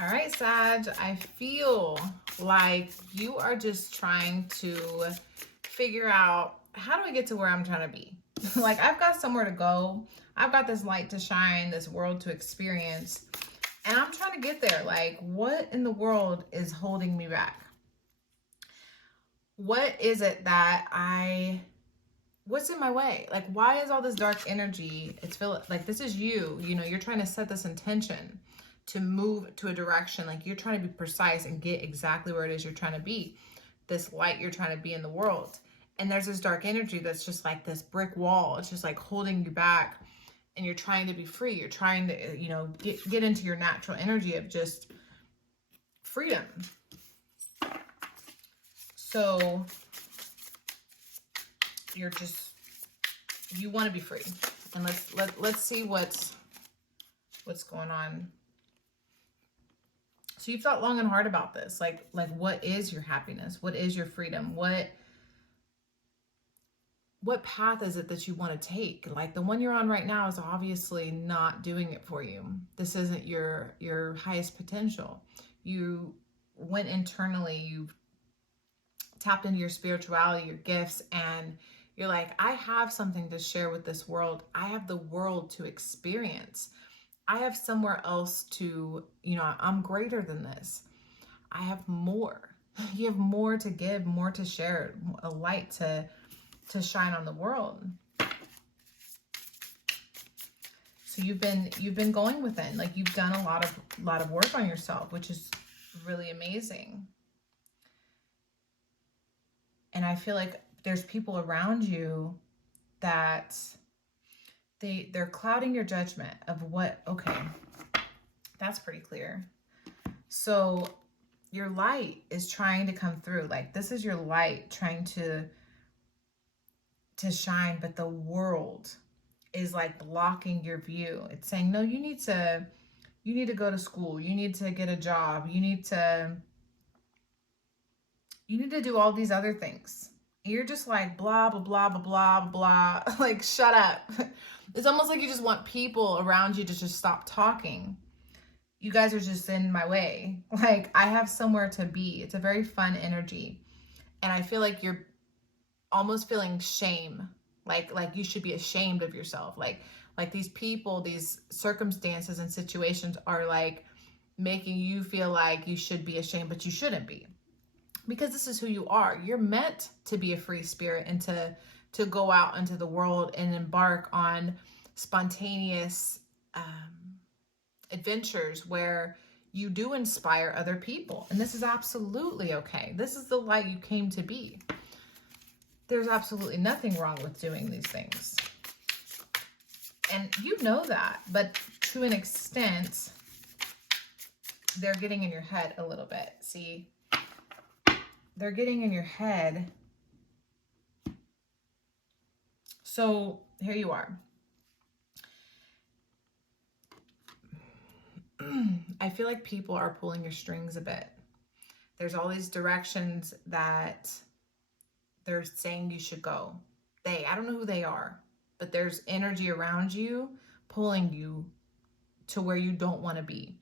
All right, Sag, I feel like you are just trying to figure out, how do I get to where I'm trying to be? Like, I've got somewhere to go. I've got this light to shine, this world to experience, and I'm trying to get there. Like, what in the world is holding me back? What is it that what's in my way? Like, why is all this dark energy? It's feel like this is you know, you're trying to set this intention to move to a direction. Like, you're trying to be precise and get exactly where it is you're trying to be, this light you're trying to be in the world. And there's this dark energy that's just like this brick wall. It's just like holding you back, and you're trying to be free. You're trying to, you know, get into your natural energy of just freedom. So you're just, you want to be free. And let's see what's going on. So you've thought long and hard about this. Like what is your happiness? What is your freedom? What path is it that you want to take? Like, the one you're on right now is obviously not doing it for you. This isn't your highest potential. You went internally, you've tapped into your spirituality, your gifts, and you're like, I have something to share with this world. I have the world to experience. I have somewhere else to, you know, I'm greater than this. I have more. You have more to give, more to share, a light to shine on the world. So you've been going within, like, you've done a lot of work on yourself, which is really amazing. And I feel like there's people around you that they're clouding your judgment of what, okay, that's pretty clear. So your light is trying to come through. Like, this is your light trying to shine, but the world is like blocking your view. It's saying, no, you need to go to school. You need to get a job. You need to do all these other things. You're just like, blah, blah, blah, blah, blah, blah. Like, shut up. It's almost like you just want people around you to just stop talking. You guys are just in my way. Like, I have somewhere to be. It's a very fun energy. And I feel like you're almost feeling shame. Like you should be ashamed of yourself. Like these people, these circumstances and situations are like making you feel like you should be ashamed, but you shouldn't be. Because this is who you are. You're meant to be a free spirit and to go out into the world and embark on spontaneous adventures where you do inspire other people. And this is absolutely okay. This is the light you came to be. There's absolutely nothing wrong with doing these things. And you know that, but to an extent, they're getting in your head a little bit. See? They're getting in your head. So here you are. I feel like people are pulling your strings a bit. There's all these directions that they're saying you should go. I don't know who they are, but there's energy around you pulling you to where you don't want to be.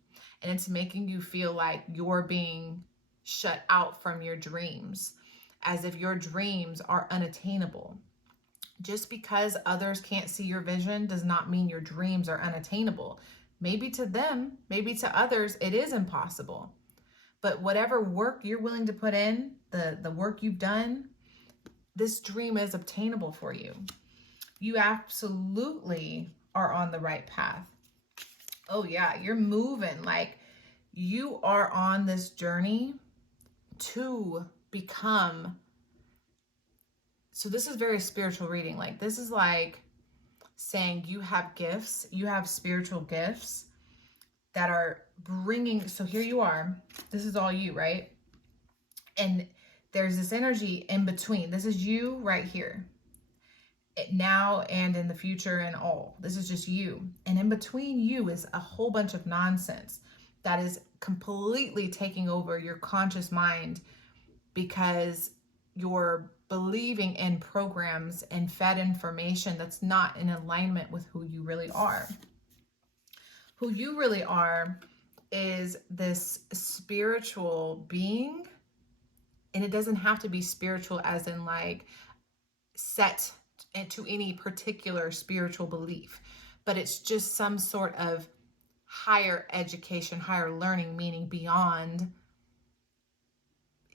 And it's making you feel like you're being shut out from your dreams, as if your dreams are unattainable. Just because others can't see your vision does not mean your dreams are unattainable. Maybe to them, maybe to others, it is impossible. But whatever work you're willing to put in, the work you've done, this dream is obtainable for you. You absolutely are on the right path. Oh yeah, you're moving. Like, you are on this journey to become. So this is very spiritual reading. Like, this is like saying you have gifts, you have spiritual gifts that are bringing. So here you are. This is all you, right? And there's this energy in between. This is you right here, now and in the future, and all. This is just you. And in between you is a whole bunch of nonsense that is completely taking over your conscious mind, because you're believing in programs and fed information that's not in alignment with who you really are. Who you really are is this spiritual being, and it doesn't have to be spiritual as in like set into any particular spiritual belief, but it's just some sort of higher education, higher learning, meaning beyond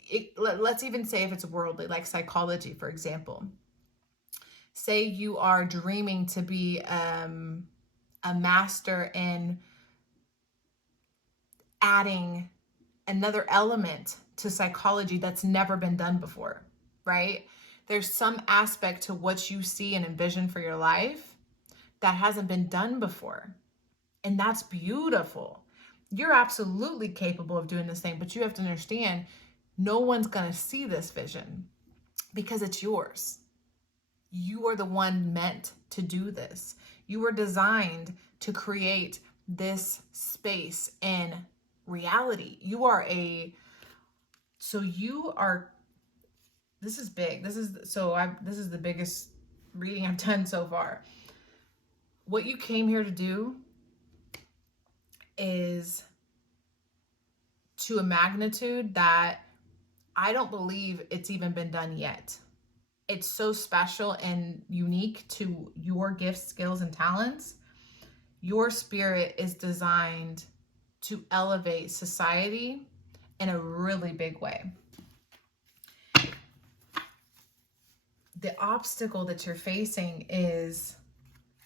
it. Let's even say if it's worldly, like psychology, for example. Say you are dreaming to be a master in adding another element to psychology that's never been done before, right? There's some aspect to what you see and envision for your life that hasn't been done before. And that's beautiful. You're absolutely capable of doing this thing, but you have to understand no one's going to see this vision because it's yours. You are the one meant to do this. You were designed to create this space in reality. This is big. This is the biggest reading I've done so far. What you came here to do is to a magnitude that I don't believe it's even been done yet. It's so special and unique to your gifts, skills, and talents. Your spirit is designed to elevate society in a really big way. The obstacle that you're facing is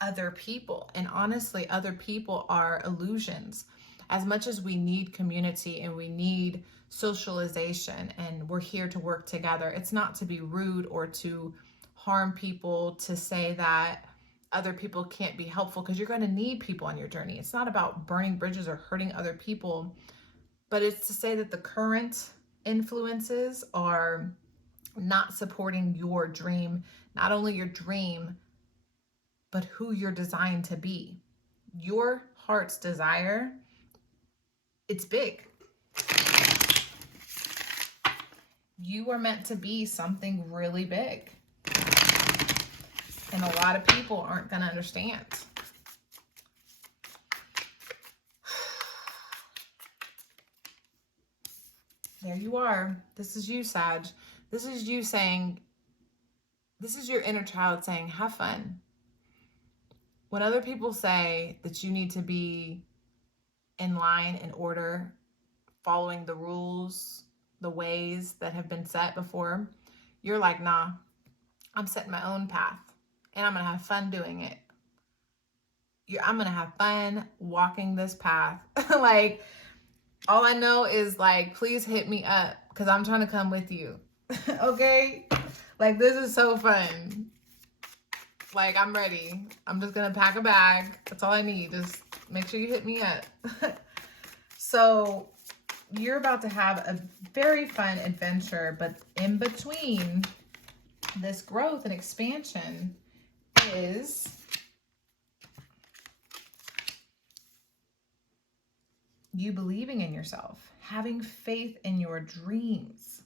other people. And honestly, other people are illusions. As much as we need community and we need socialization and we're here to work together, it's not to be rude or to harm people, to say that other people can't be helpful, because you're going to need people on your journey. It's not about burning bridges or hurting other people, but it's to say that the current influences are not supporting your dream, not only your dream, but who you're designed to be. Your heart's desire, it's big. You are meant to be something really big. And a lot of people aren't going to understand. There you are. This is you, Sag. This is you saying, this is your inner child saying, have fun. When other people say that you need to be in line, in order, following the rules, the ways that have been set before, you're like, nah, I'm setting my own path and I'm going to have fun doing it. I'm going to have fun walking this path. Like, all I know is like, please hit me up because I'm trying to come with you. Okay? Like, this is so fun. Like, I'm ready. I'm just going to pack a bag. That's all I need. Just make sure you hit me up. So you're about to have a very fun adventure, but in between this growth and expansion is you believing in yourself, having faith in your dreams,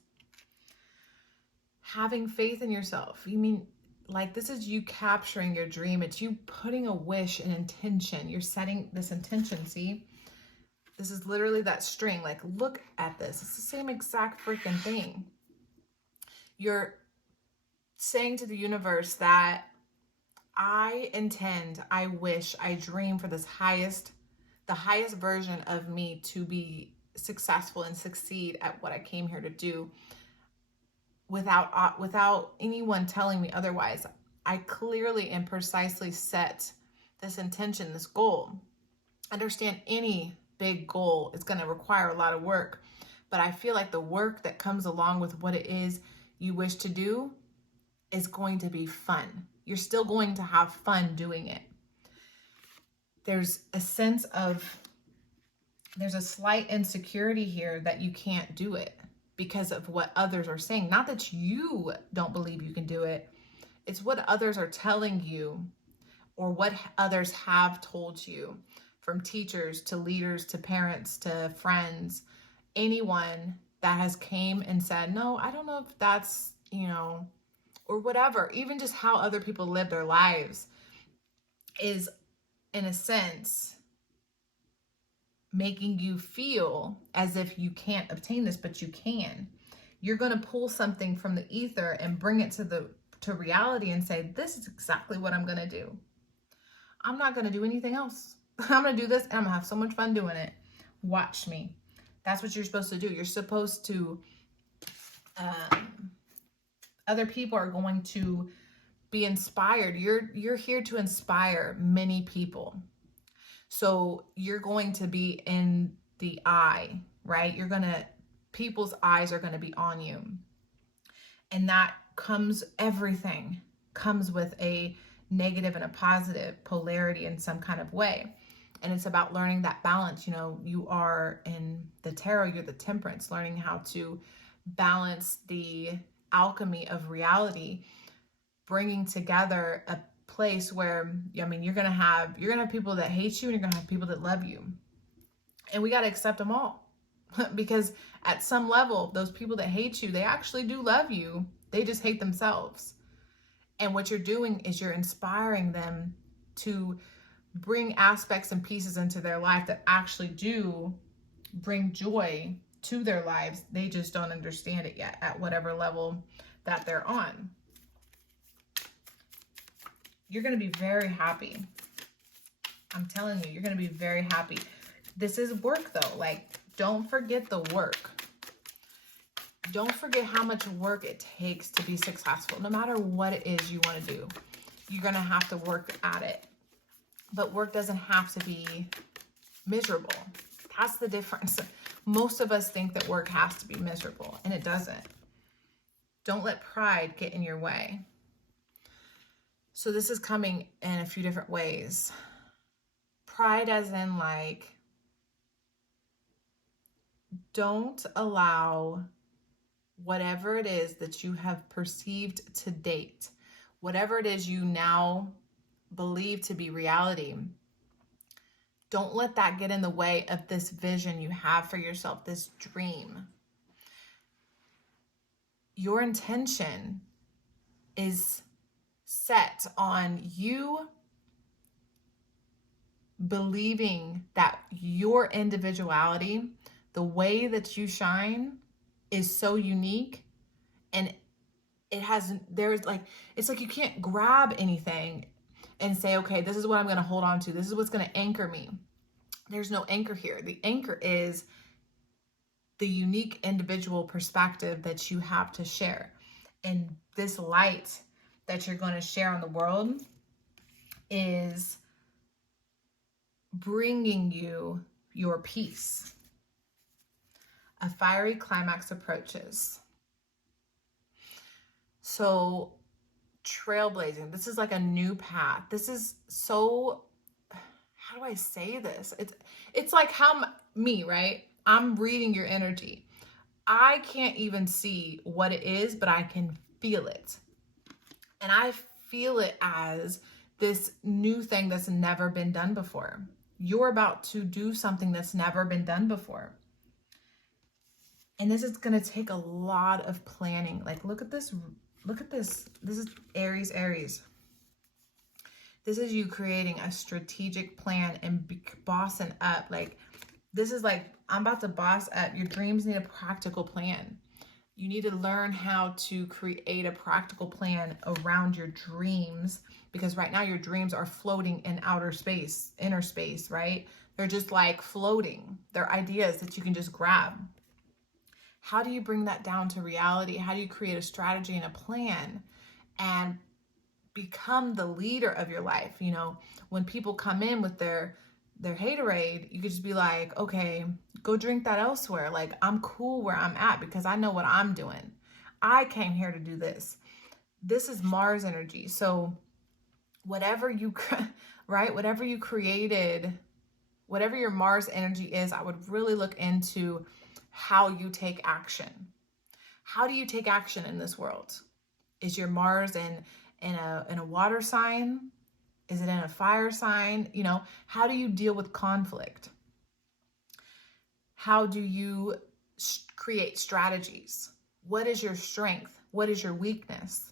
having faith in yourself. You mean, like, this is you capturing your dream. It's you putting a wish, an intention. You're setting this intention. See, this is literally that string. Like, look at this. It's the same exact freaking thing. You're saying to the universe that I intend, I wish, I dream for this the highest version of me to be successful and succeed at what I came here to do. Without anyone telling me otherwise, I clearly and precisely set this intention, this goal. Understand, any big goal is going to require a lot of work, but I feel like the work that comes along with what it is you wish to do is going to be fun. You're still going to have fun doing it. There's a slight insecurity here that you can't do it because of what others are saying. Not that you don't believe you can do it. It's what others are telling you, or what others have told you, from teachers to leaders to parents to friends, anyone that has came and said, no, I don't know if that's, or whatever. Even just how other people live their lives is, in a sense, making you feel as if you can't obtain this, but you can. You're going to pull something from the ether and bring it to reality and say, this is exactly what I'm going to do. I'm not going to do anything else. I'm going to do this and I'm going to have so much fun doing it. Watch me. That's what you're supposed to do. You're supposed to, other people are going to be inspired. You're here to inspire many people. So you're going to be in the eye, right? People's eyes are going to be on you. And that everything comes with a negative and a positive polarity in some kind of way. And it's about learning that balance. You are in the tarot, you're the temperance, learning how to balance the alchemy of reality, bringing together a place where, you're going to have people that hate you and you're going to have people that love you. And we got to accept them all. Because at some level, those people that hate you, they actually do love you. They just hate themselves. And what you're doing is you're inspiring them to bring aspects and pieces into their life that actually do bring joy to their lives. They just don't understand it yet at whatever level that they're on. You're going to be very happy. I'm telling you, you're going to be very happy. This is work though. Like, don't forget the work. Don't forget how much work it takes to be successful. No matter what it is you want to do, you're going to have to work at it. But work doesn't have to be miserable. That's the difference. Most of us think that work has to be miserable, and it doesn't. Don't let pride get in your way. So this is coming in a few different ways. Pride as in, like, don't allow whatever it is that you have perceived to date, whatever it is you now believe to be reality, don't let that get in the way of this vision you have for yourself, this dream. Your intention is set on you believing that your individuality, the way that you shine, is so unique, and it's like you can't grab anything and say, okay, this is what I'm going to hold on to. This is what's going to anchor me. There's no anchor here. The anchor is the unique individual perspective that you have to share. And this light that you're going to share on the world is bringing you your peace. A fiery climax approaches. So, trailblazing. This is like a new path. This is so, how do I say this? It's like right? I'm reading your energy. I can't even see what it is, but I can feel it. And I feel it as this new thing that's never been done before. You're about to do something that's never been done before. And this is going to take a lot of planning. Like, look at this. Look at this. This is Aries. This is you creating a strategic plan and bossing up. Like, this is like, I'm about to boss up. Your dreams need a practical plan. You need to learn how to create a practical plan around your dreams, because right now your dreams are floating in outer space, inner space, right? They're just like floating. They're ideas that you can just grab. How do you bring that down to reality? How do you create a strategy and a plan and become the leader of your life? You know, when people come in with their haterade, you could just be like, okay, go drink that elsewhere. Like, I'm cool where I'm at because I know what I'm doing. I came here to do this. This is Mars energy. So whatever you, right? Whatever you created, whatever your Mars energy is, I would really look into how you take action. How do you take action in this world? Is your Mars in a water sign? Is it in a fire sign? You know, how do you deal with conflict? How do you create strategies? What is your strength? What is your weakness?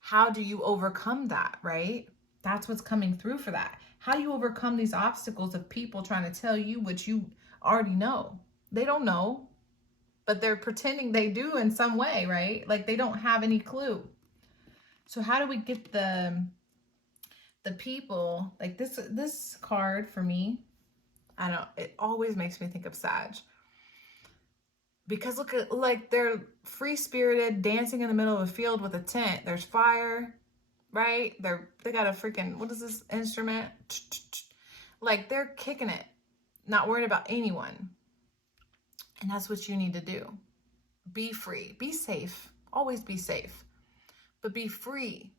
How do you overcome that, right? That's what's coming through for that. How do you overcome these obstacles of people trying to tell you what you already know? They don't know, but they're pretending they do in some way, right? Like they don't have any clue. So how do we get the people, like this card for me, I don't know, it always makes me think of Sag. Because look at, like, they're free-spirited, dancing in the middle of a field with a tent. There's fire, right? They got a freaking, what is this instrument? Like, they're kicking it, not worried about anyone. And that's what you need to do. Be free, be safe, always be safe, but be free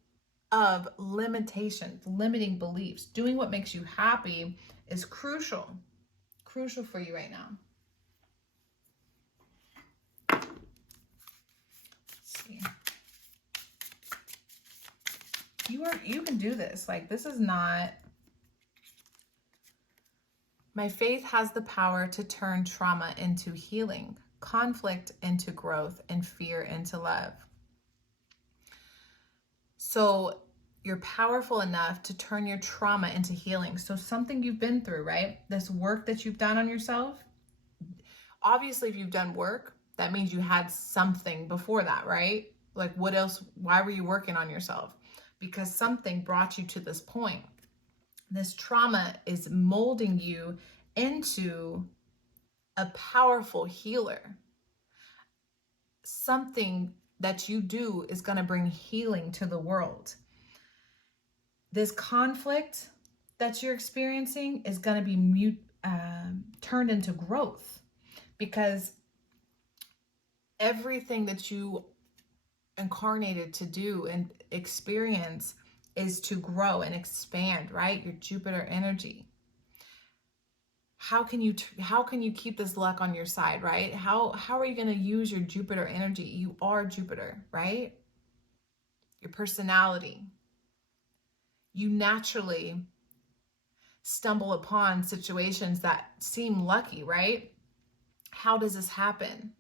of limitations, limiting beliefs. Doing what makes you happy is crucial for you right now. Let's see. You can do this. Like, this is not, my faith has the power to turn trauma into healing, conflict into growth, and fear into love. So you're powerful enough to turn your trauma into healing. So something you've been through, right? This work that you've done on yourself. Obviously, if you've done work, that means you had something before that, right? Like, what else? Why were you working on yourself? Because something brought you to this point. This trauma is molding you into a powerful healer. Something that you do is going to bring healing to the world. This conflict that you're experiencing is going to be turned into growth, because everything that you incarnated to do and experience is to grow and expand, right? Your Jupiter energy. How can you keep this luck on your side, right? How are you going to use your Jupiter energy? You are Jupiter, right? Your personality. You naturally stumble upon situations that seem lucky, right? How does this happen?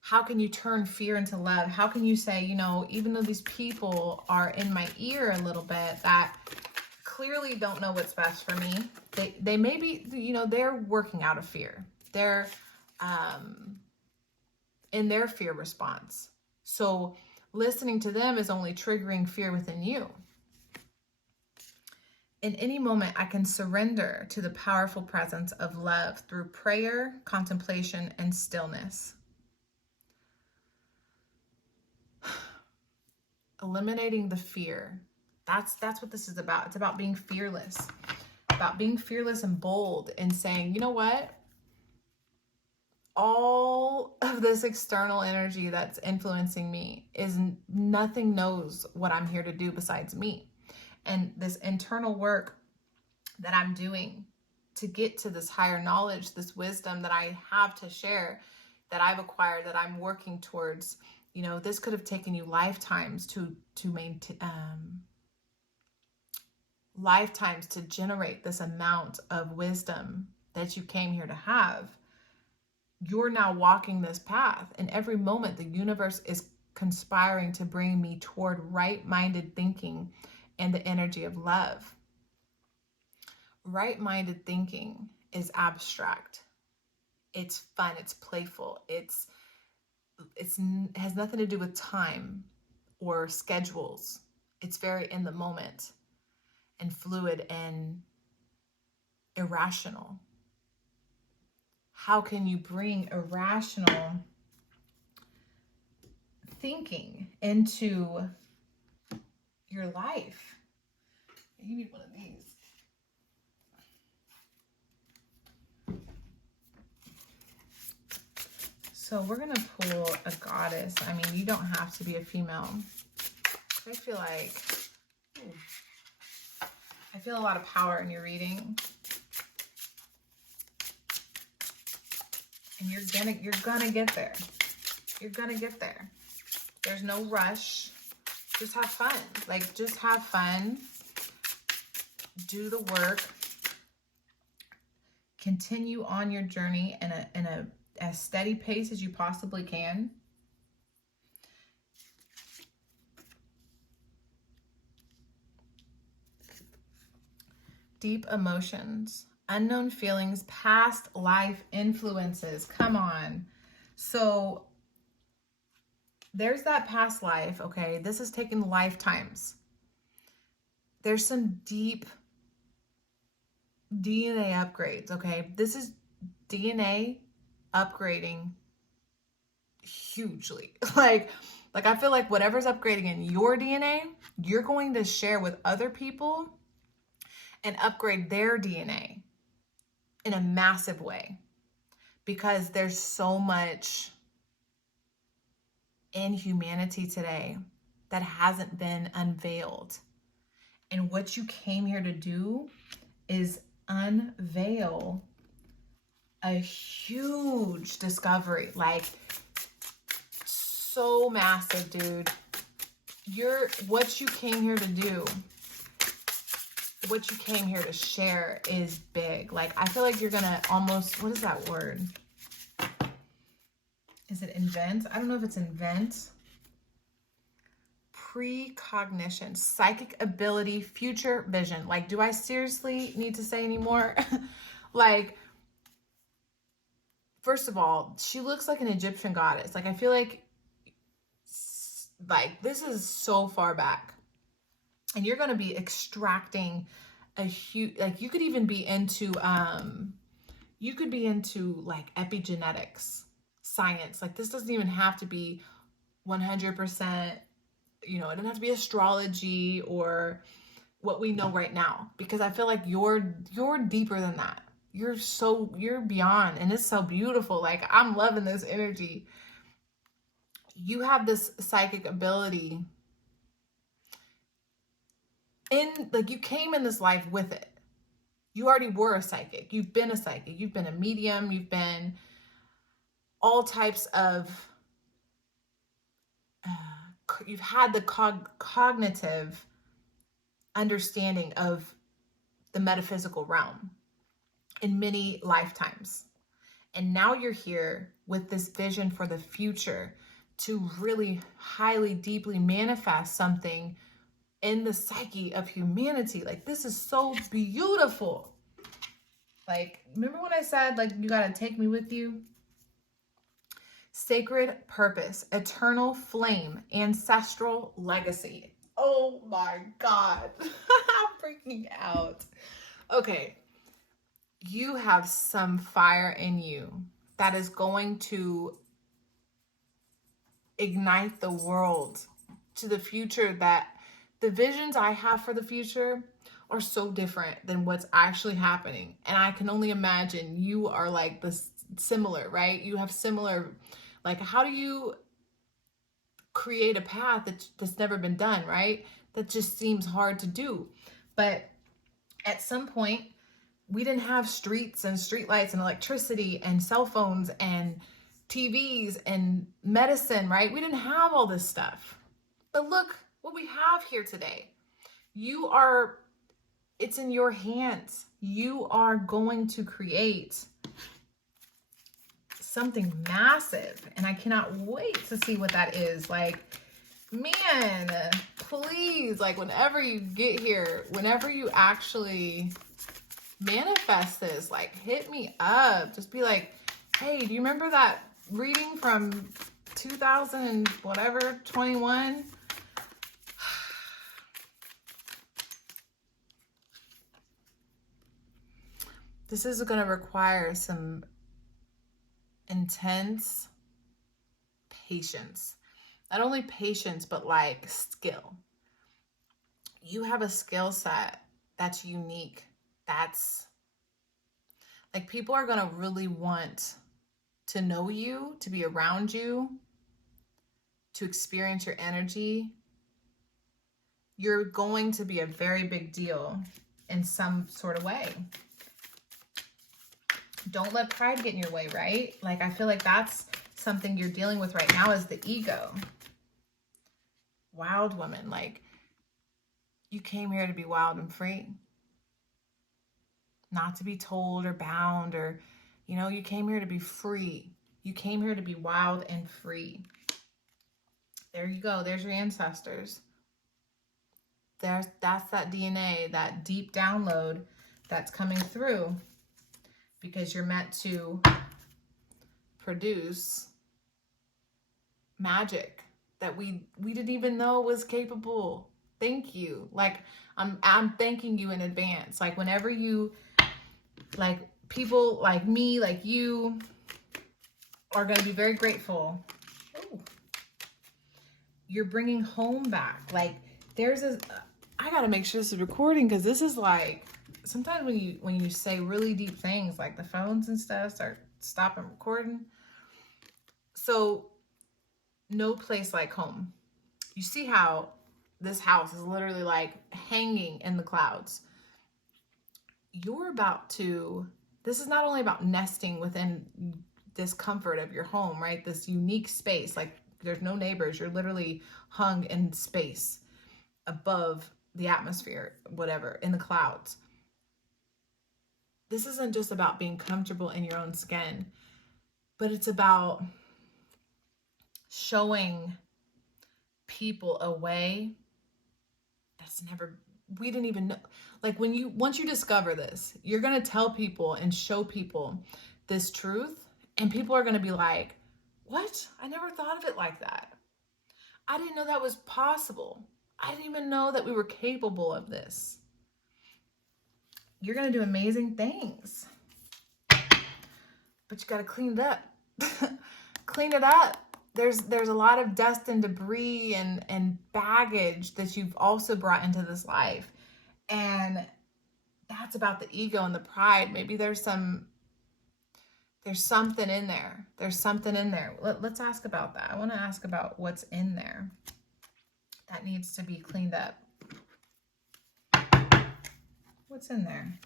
How can you turn fear into love? How can you say, you know, even though these people are in my ear a little bit that clearly don't know what's best for me, they may be, you know, they're working out of fear. They're in their fear response. So listening to them is only triggering fear within you. In any moment, I can surrender to the powerful presence of love through prayer, contemplation, and stillness. Eliminating the fear. That's what this is about. It's about being fearless. About being fearless and bold and saying, you know what? All of this external energy that's influencing me is nothing knows what I'm here to do besides me. And this internal work that I'm doing to get to this higher knowledge, this wisdom that I have to share, that I've acquired, that I'm working towards, you know, this could have taken you lifetimes to maintain, lifetimes to generate this amount of wisdom that you came here to have. You're now walking this path, and every moment the universe is conspiring to bring me toward right-minded thinking and the energy of love. Right-minded thinking is abstract. It's fun, it's playful, it has nothing to do with time or schedules. It's very in the moment and fluid and irrational. How can you bring irrational thinking into your life? You need one of these. So we're going to pull a goddess. I mean, you don't have to be a female. I feel like, I feel a lot of power in your reading. And you're gonna get there. You're gonna get there. There's no rush. Just have fun. Like, just have fun. Do the work. Continue on your journey in a as steady pace as you possibly can. deep emotions, unknown feelings, past life influences. Come on. So there's that past life, okay? This is taking lifetimes. There's some deep DNA upgrades, okay? This is DNA upgrading hugely. Like I feel like whatever's upgrading in your DNA, you're going to share with other people and upgrade their DNA in a massive way, because there's so much in humanity today that hasn't been unveiled. And what you came here to do is unveil a huge discovery, like so massive, dude. What you came here to do, what you came here to share is big. Like, I feel like you're gonna almost, what is that word? Is it invent? I don't know if it's invent. Precognition, psychic ability, future vision. Like, do I seriously need to say any more? Like, first of all, she looks like an Egyptian goddess. Like, I feel like this is so far back. And you're going to be extracting a huge, like, you could even be into, like epigenetics, science. Like, this doesn't even have to be 100%, you know, it doesn't have to be astrology or what we know right now, because I feel like you're deeper than that. You're beyond, and it's so beautiful. Like, I'm loving this energy. You have this psychic ability, like, you came in this life with it. You already were a psychic. You've been a psychic. You've been a medium. You've been all types of, you've had the cognitive understanding of the metaphysical realm in many lifetimes. And now you're here with this vision for the future to really highly, deeply manifest something in the psyche of humanity. Like, this is so beautiful. Like, remember when I said, like, you got to take me with you? Sacred purpose, eternal flame, ancestral legacy. Oh my God. I'm freaking out. Okay. You have some fire in you that is going to ignite the world to the future. That the visions I have for the future are so different than what's actually happening. And I can only imagine you are like this similar, right? You have similar, like, how do you create a path that's never been done, right? That just seems hard to do. But at some point, we didn't have streets and streetlights and electricity and cell phones and TVs and medicine, right? We didn't have all this stuff. But look what we have here today. It's in your hands. You are going to create something massive. And I cannot wait to see what that is. Like, man, please, like, whenever you get here, whenever you actually manifest this, like, hit me up. Just be like, hey, do you remember that reading from 2000 whatever 21? This is going to require some intense patience. Not only patience, but like skill. You have a skill set that's unique. That's like, people are going to really want to know you, to be around you, to experience your energy. You're going to be a very big deal in some sort of way. Don't let pride get in your way, right? Like, I feel like that's something you're dealing with right now, is the ego. Wild woman, like, you came here to be wild and free. Not to be told or bound, or, you know, you came here to be free. You came here to be wild and free. There you go. There's your ancestors. That's that DNA, that deep download that's coming through, because you're meant to produce magic that we didn't even know was capable. Thank you. Like, I'm thanking you in advance. Like, whenever you, like, people like me, like you, are going to be very grateful. Ooh. You're bringing home back. Like, there's a, I got to make sure this is recording, because this is like, sometimes when you say really deep things, like the phones and stuff start stopping recording. So, no place like home. You see how this house is literally like hanging in the clouds. You're about to, this is not only about nesting within this comfort of your home, right? This unique space, like there's no neighbors. You're literally hung in space above the atmosphere, whatever, in the clouds. This isn't just about being comfortable in your own skin, but it's about showing people a way that's never, we didn't even know. Like, once you discover this, you're going to tell people and show people this truth, and people are going to be like, what? I never thought of it like that. I didn't know that was possible. I didn't even know that we were capable of this. You're going to do amazing things, but you got to clean it up. Clean it up. There's a lot of dust and debris and baggage that you've also brought into this life. And that's about the ego and the pride. Maybe there's something in there. There's something in there. Let's ask about that. I want to ask about what's in there that needs to be cleaned up. What's in there?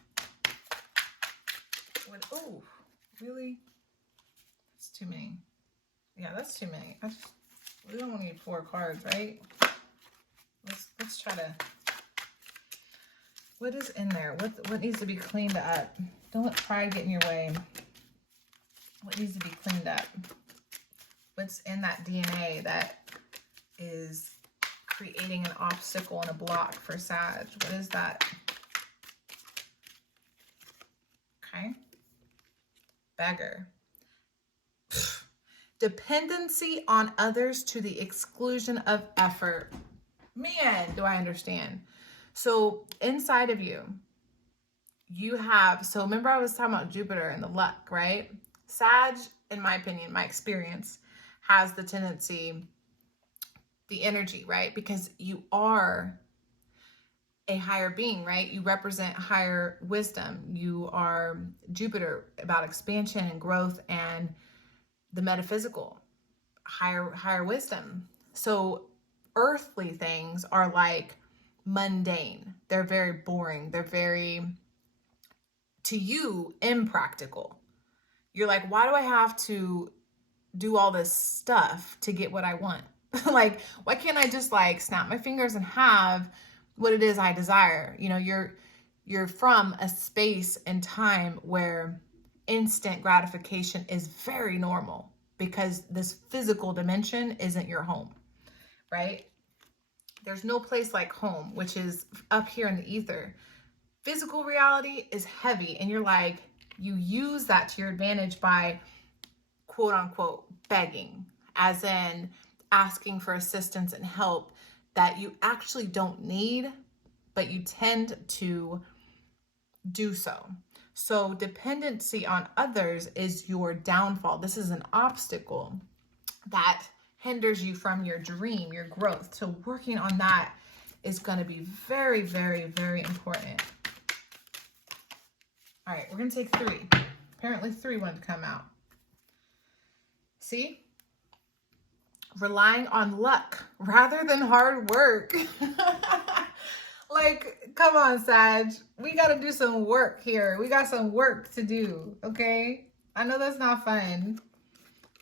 Oh, really? That's too many. Yeah, that's too many. We don't need 4 cards, right? Let's try to. What is in there? What needs to be cleaned up? Don't let pride get in your way. What needs to be cleaned up? What's in that DNA that is creating an obstacle and a block for Sag? What is that? Okay. Beggar. Dependency on others to the exclusion of effort. Man, do I understand. So inside of you, you have, so remember I was talking about Jupiter and the luck, right? Sag, in my opinion, my experience, has the tendency, the energy, right? Because you are a higher being, right? You represent higher wisdom. You are Jupiter, about expansion and growth and the metaphysical, higher wisdom. So earthly things are like mundane. They're very boring. They're very, to you, impractical. You're like, why do I have to do all this stuff to get what I want? Like, why can't I just like snap my fingers and have what it is I desire? You know, you're from a space and time where instant gratification is very normal, because this physical dimension isn't your home, right? There's no place like home, which is up here in the ether. Physical reality is heavy, and you're like, you use that to your advantage by quote unquote begging, as in asking for assistance and help that you actually don't need, but you tend to do so. So dependency on others is your downfall. This is an obstacle that hinders you from your dream, your growth. So working on that is going to be very, very, very important. All right, we're going to take 3. Apparently 3 wanted to come out. See? Relying on luck rather than hard work. Like, come on, Sag. We got to do some work here. We got some work to do, okay? I know that's not fun,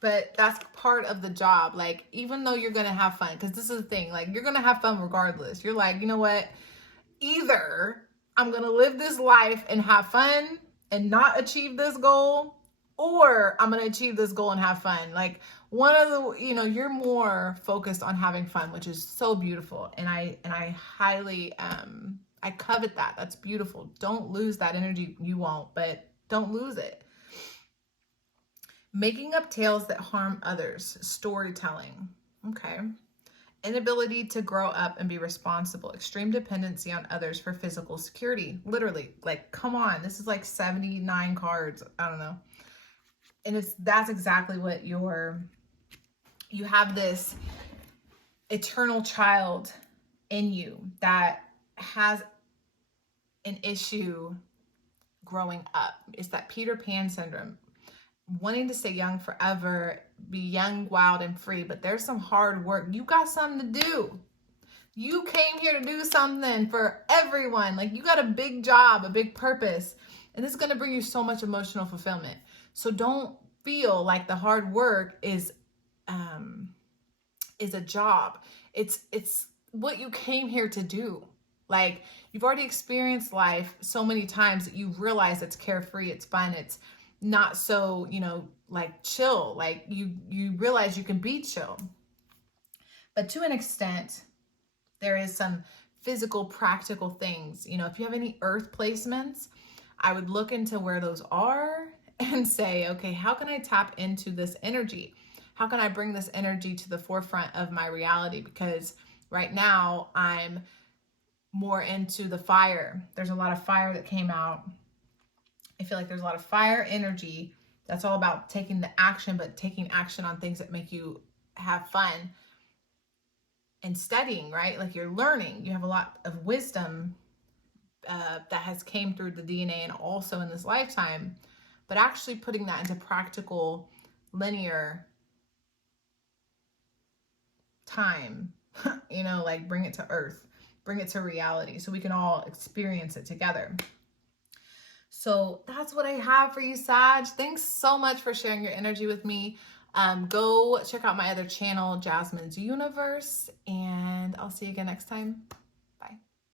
but that's part of the job. Like, even though you're going to have fun, because this is the thing, like, you're going to have fun regardless. You're like, you know what? Either I'm going to live this life and have fun and not achieve this goal, or I'm going to achieve this goal and have fun. Like, one of the, you know, you're more focused on having fun, which is so beautiful. And I highly I covet that. That's beautiful. Don't lose that energy. You won't, but don't lose it. Making up tales that harm others. Storytelling. Okay. Inability to grow up and be responsible. Extreme dependency on others for physical security. Literally, like, come on. This is like 79 cards. I don't know. And that's exactly what you have this eternal child in you that has an issue growing up. It's that Peter Pan syndrome, wanting to stay young forever, be young, wild, and free. But there's some hard work. You got something to do. You came here to do something for everyone. Like, you got a big job, a big purpose, and it's going to bring you so much emotional fulfillment. So don't feel like the hard work is a job. It's what you came here to do. Like, you've already experienced life so many times that you realize it's carefree, it's fun, it's not so, like, chill. Like, you realize you can be chill. But to an extent, there is some physical, practical things. If you have any earth placements, I would look into where those are and say, okay, how can I tap into this energy? How can I bring this energy to the forefront of my reality? Because right now I'm more into the fire. There's a lot of fire that came out. I feel like there's a lot of fire energy that's all about taking the action, but taking action on things that make you have fun and studying, right? Like, you're learning. You have a lot of wisdom that has came through the DNA and also in this lifetime, but actually putting that into practical, linear time, like, bring it to earth, bring it to reality so we can all experience it together. So that's what I have for you, Sag. Thanks so much for sharing your energy with me. Go check out my other channel, Jasmine's Universe, and I'll see you again next time.